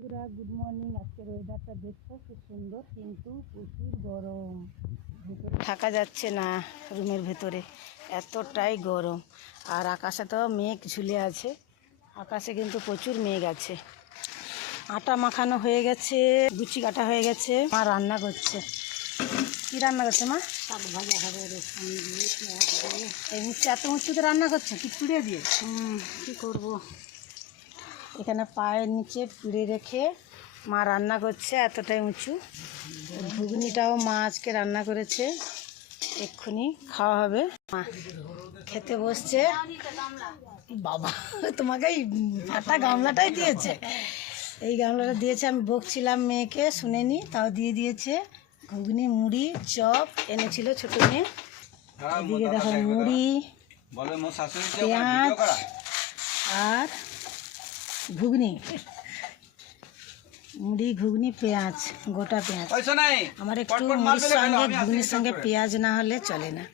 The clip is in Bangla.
Good morning. আজকের ওয়েদারটা দেখছো কি সুন্দর, কিন্তু প্রচুর গরম। থাকা যাচ্ছে না রুমের ভেতরে, এতটাই গরম। আর আকাশে তো মেঘ ঝুলে আছে, আকাশে কিন্তু প্রচুর মেঘ আছে। আটা মাখানো হয়ে গেছে, গুচি কাটা হয়ে গেছে। মা রান্না করছে। কি রান্না করছে মা? শাক ভাজা হবে রসুন দিয়ে। এই উচ্চ এত উঁচুতে রান্না করছে কি পুড়িয়ে দিয়ে? কী করবো, এখানে পায়ের নিচে পুড়ে রেখে মা রান্না করছে, এতটাই উঁচু। ঘুগনিটাও মা আজকে রান্না করেছে, এক্ষুনি খাওয়া হবে। মা খেতে বসছে। বাবা তোমাকে এই ফাটা গামলাটাই দিয়েছে, এই গামলাটা দিয়েছে। আমি বকছিলাম মেয়েকে, শুনেনি, তাও দিয়ে দিয়েছে। ঘুগনি, মুড়ি, চপ এনেছিল ছোট মেয়ে। এদিকে দেখো মুড়ি, পেঁয়াজ আর ঘুগনি। মুড়ি, ঘুগনি, পেঁয়াজ, গোটা পেঁয়াজ। আমার একটু মুড়ির সঙ্গে ঘুগনির সঙ্গে পেঁয়াজ না হলে চলে না।